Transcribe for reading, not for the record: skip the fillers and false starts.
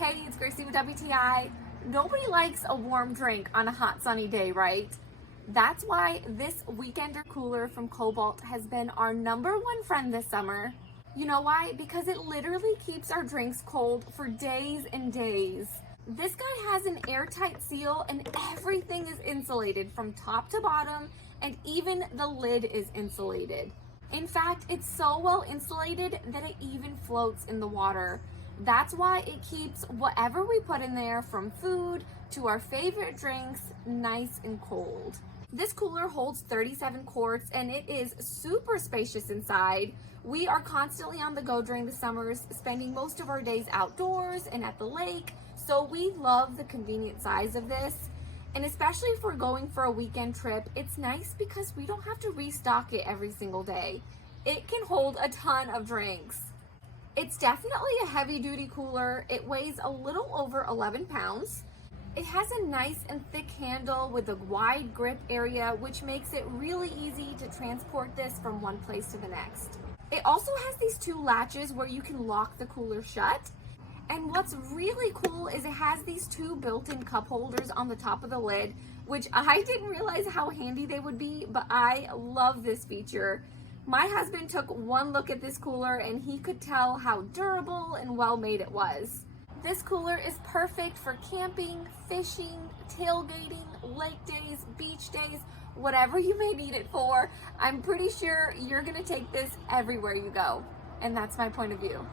Hey, it's Gracie with WTI. Nobody likes a warm drink on a hot sunny day, right? That's why this weekender cooler from Cobalt has been our #1 friend this summer. You know why? Because it literally keeps our drinks cold for days and days. This guy has an airtight seal and everything is insulated from top to bottom, and even the lid is insulated. In fact, it's so well insulated that it even floats in the water. That's why it keeps whatever we put in there, from food to our favorite drinks, nice and cold. This cooler holds 37 quarts and it is super spacious inside. We are constantly on the go during the summers, spending most of our days outdoors and at the lake, so we love the convenient size of this. And especially if we're going for a weekend trip, it's nice because we don't have to restock it every single day. It can hold a ton of drinks. It's definitely a heavy duty cooler. It weighs a little over 11 pounds. It has a nice and thick handle with a wide grip area, which makes it really easy to transport this from one place to the next. It also has these 2 latches where you can lock the cooler shut. And what's really cool is it has these 2 built-in cup holders on the top of the lid, which I didn't realize how handy they would be, but I love this feature. My husband took one look at this cooler and he could tell how durable and well made it was. This cooler is perfect for camping, fishing, tailgating, lake days, beach days, whatever you may need it for. I'm pretty sure you're gonna take this everywhere you go. And that's my point of view.